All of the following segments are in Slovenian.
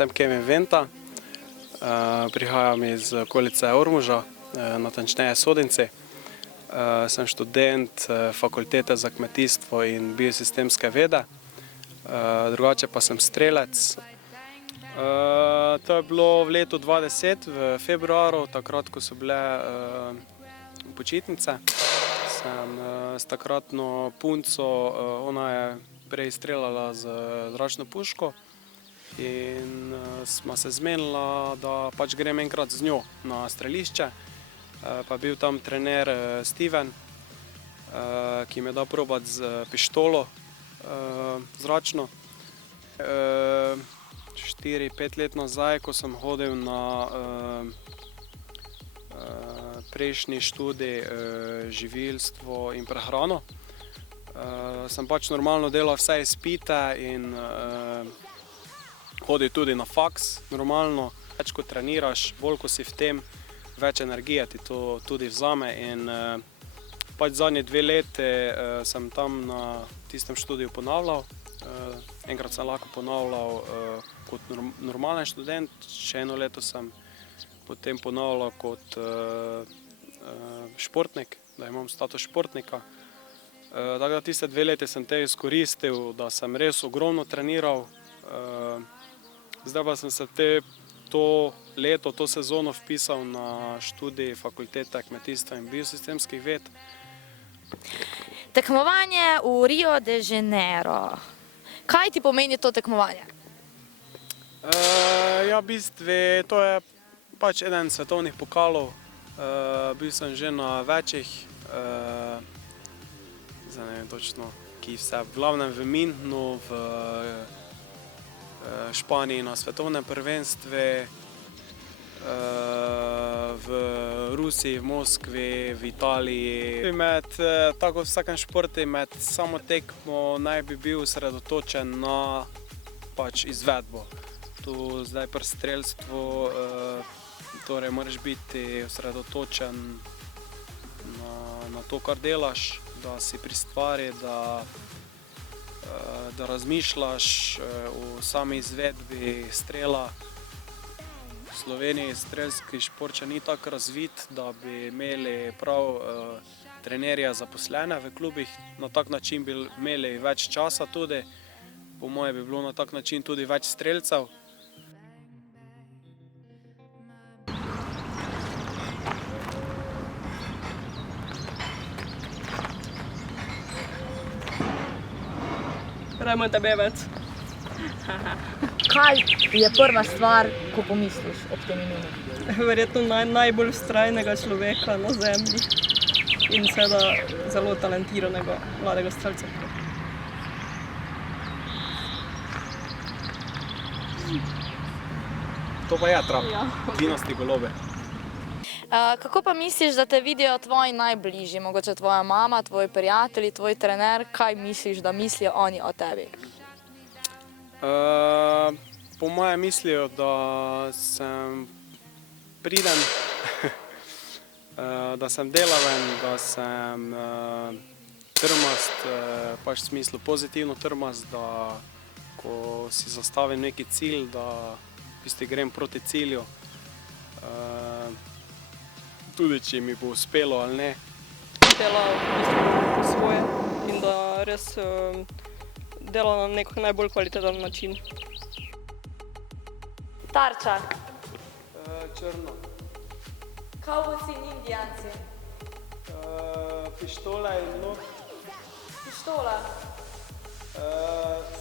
sem Kevin Venta, prihajam iz okolice Ormoža, natančneje Sodinci. Sem študent Fakultete za kmetijstvo in biosistemske vede, drugače pa sem strelec. To je bilo v letu 2010, v februaru, takrat, ko so bile počitnice. Sem s takratno punco, ona je prej streljala z zračno puško in sva se zmenila, da pač grem enkrat z njo na strelišče. Pa je bil tam trener Steven, ki mi je dal probati z pištolo zračno. 4-5 let nazaj, ko sem hodil na prejšnji študij živilstvo in prehrano, sem pač normalno delal vse izpite in hodil tudi na faks normalno. Več ko treniraš, bolj ko si v tem, več energije ti to tudi vzame in pač zadnji 2 leti sem tam na tistem študiju ponavljal. Enkrat sem lahko ponavljal kot normalen študent, še 1 leto sem potem ponavljal kot športnik, da imam status športnika. Tako da tiste 2 leti sem te izkoristil, da sem res ogromno treniral. Zdaj pa sem se to leto, to sezono vpisal na študij Fakultete kmetijstva in biosistemskih ved. Tekmovanje v Rio de Janeiro. Kaj ti pomeni to tekmovanje? Ja, v bistvu to je pač eden svetovnih pokalov. Bil sem že na večjih, zdaj ne vem točno, ki vse, v glavnem v Münchnu, v Španiji na svetovnem prvenstvu, v Rusiji, v Moskvi, v Italiji. Tako v vsakem športu med samo tekmo naj bi bil osredotočen na pač izvedbo. Tu zdaj pri strelstvu torej moraš biti osredotočen na to, kar delaš, da si pri stvari, da razmišljaš o sami izvedbi strela. V Sloveniji strelski šport še ni tako razvit, da bi imeli prav trenerje zaposlene v klubih. Na tak način bi imeli več časa tudi. Po moje bi bilo na tak način tudi več strelcev. Rajmo Tebevec. Kaj je prva stvar, ko pomisliš ob tem imenu? Verjetno najbolj vztrajnega človeka na zemlji in seveda zelo talentiranega mladega strelca. To pa je trap, dinasti golobe. Kako pa misliš, da te vidijo tvoji najbližji, mogoče tvoja mama, tvoji prijatelji, tvoj trener, kaj misliš, da mislijo oni o tebi? Po moje mislijo, da sem priden, da sem delaven, da sem trmast, pač v smislu pozitivno trmast, da ko si zastavim neki cilj, da v bistvu grem proti cilju. Tudi če mi bo uspelo ali ne. Dela po svoje in da res dela na nek najbolj kvaliteten način. Tarča. Črno. Kavbojci in indijanci. Pištola in luk. Pištola.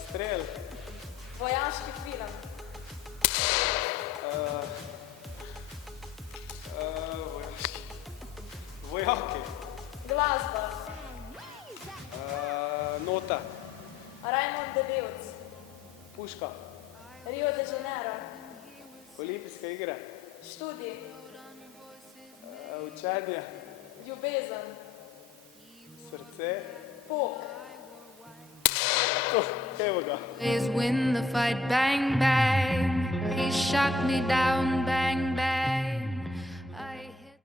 Strel. Vojaški film. Vojaki. Glasba. Nota. Rajmond Debevec. Puška. Rio de Janeiro. Olimpijske igre. Študij. Učenje. Ljubezen. Srce. Pok. Evo ga. When the fight bang bang, he shot me down bang bang.